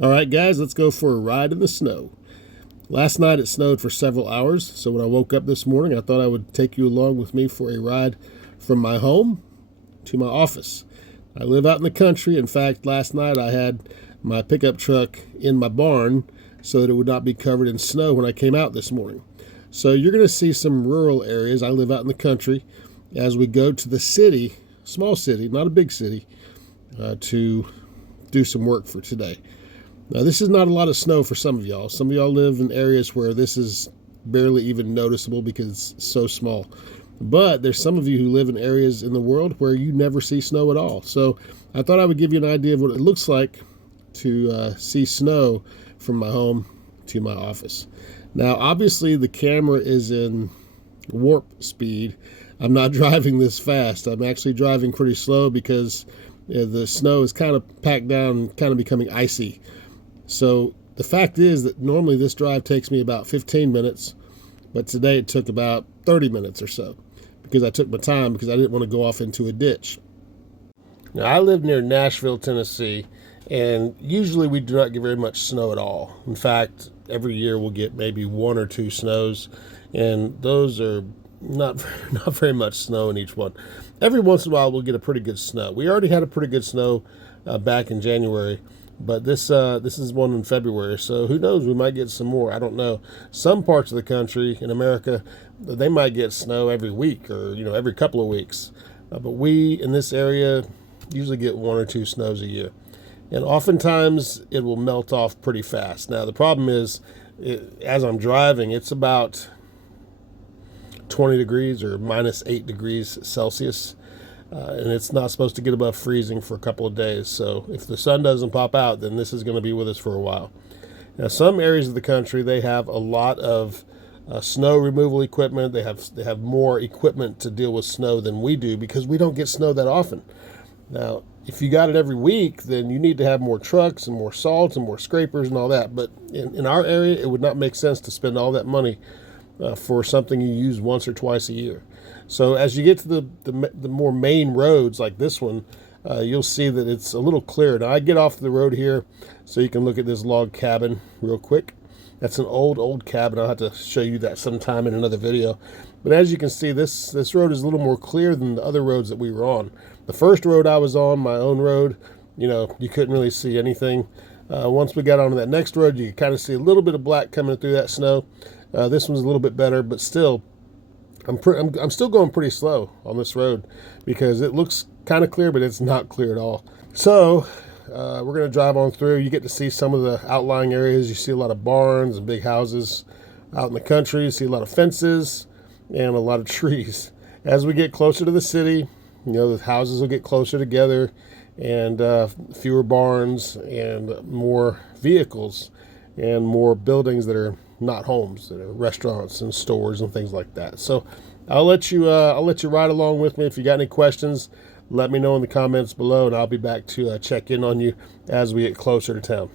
All right, guys, let's go for a ride in the snow. Last night it snowed for several hours, so when I woke up this morning, I thought I would take you along with me for a ride from my home to my office. I live out in the country. In fact, last night I had my pickup truck in my barn so that it would not be covered in snow when I came out this morning. So you're going to see some rural areas. I live out in the country as we go to the city, small city, not a big city, to do some work for today. Now, this is not a lot of snow for some of y'all. Some of y'all live in areas where this is barely even noticeable because it's so small. But there's some of you who live in areas in the world where you never see snow at all. So I thought I would give you an idea of what it looks like to see snow from my home to my office. Now, obviously, the camera is in warp speed. I'm not driving this fast. I'm actually driving pretty slow because the snow is kind of packed down, kind of becoming icy. So the fact is that normally this drive takes me about 15 minutes, but today it took about 30 minutes or so because I took my time because I didn't want to go off into a ditch. Now, I live near Nashville, Tennessee, and usually we do not get very much snow at all. In fact, every year we'll get maybe one or two snows, and those are not very much snow in each one. Every once in a while we'll get a pretty good snow. We already had a pretty good snow back in January, but this is one in February, so who knows? We might get some more. I don't know. Some parts of the country in America, they might get snow every week or every couple of weeks, but we in this area usually get one or two snows a year, and oftentimes it will melt off pretty fast. Now the problem is, as I'm driving, it's about 20 degrees or minus 8 degrees Celsius. And it's not supposed to get above freezing for a couple of days. So if the sun doesn't pop out, then this is going to be with us for a while. Now, some areas of the country, they have a lot of snow removal equipment. They have more equipment to deal with snow than we do because we don't get snow that often. Now, if you got it every week, then you need to have more trucks and more salt and more scrapers and all that. But in our area, it would not make sense to spend all that money for something you use once or twice a year. So as you get to the more main roads like this one, you'll see that it's a little clearer. Now I get off the road here so you can look at this log cabin real quick. That's an old cabin. I'll have to show you that sometime in another video. But as you can see, this road is a little more clear than the other roads that we were on. The first road I was on, my own road, you couldn't really see anything. Once we got onto that next road, you could kind of see a little bit of black coming through that snow. This one's a little bit better, but still, I'm still going pretty slow on this road because it looks kind of clear, but it's not clear at all. So we're going to drive on through. You get to see some of the outlying areas. You see a lot of barns and big houses out in the country. You see a lot of fences and a lot of trees. As we get closer to the city, the houses will get closer together and fewer barns and more vehicles and more buildings that are not homes, that are restaurants and stores and things like that. So I'll let you ride along with me. If you got any questions, let me know in the comments below, and I'll be back to check in on you as we get closer to town.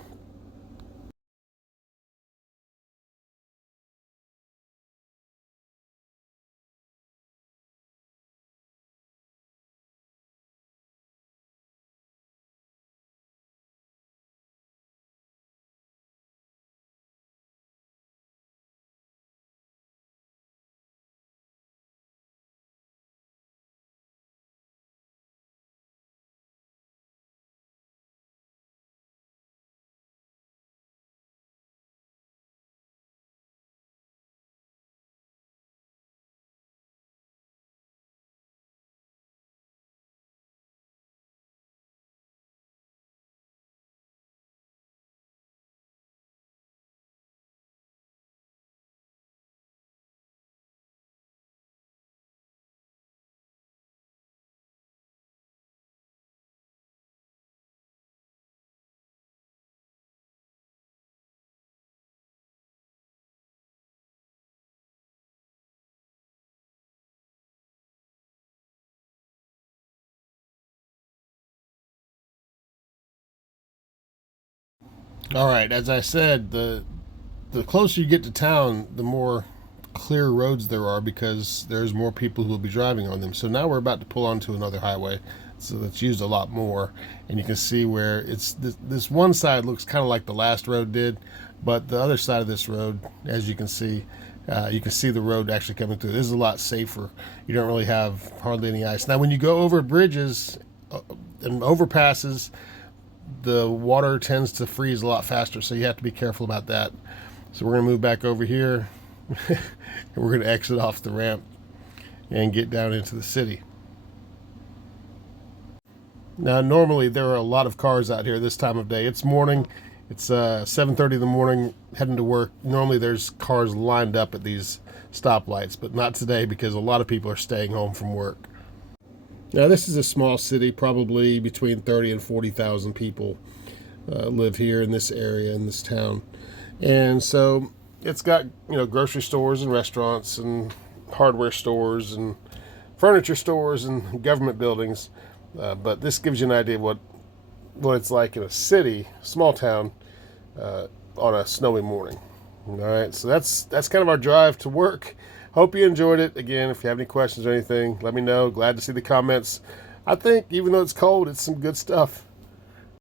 All right, as I said, the closer you get to town, the more clear roads there are because there's more people who will be driving on them. So now we're about to pull onto another highway. so that's used a lot more. And you can see where it's this one side looks kind of like the last road did, but the other side of this road, as you can see the road actually coming through. This is a lot safer. You don't really have hardly any ice. Now when you go over bridges and overpasses, the water tends to freeze a lot faster, so you have to be careful about that. So we're going to move back over here and we're going to exit off the ramp and get down into the city. Now normally there are a lot of cars out here this time of day. It's morning. It's 7:30 in the morning, heading to work. Normally there's cars lined up at these stoplights, but not today because a lot of people are staying home from work. Now this is a small city, probably between 30 and 40,000 people live here in this area, in this town. And so it's got, grocery stores and restaurants and hardware stores and furniture stores and government buildings. But this gives you an idea of what it's like in a city, small town, on a snowy morning. All right, so that's kind of our drive to work. Hope you enjoyed it. Again, if you have any questions or anything, let me know. Glad to see the comments. I think even though it's cold, it's some good stuff.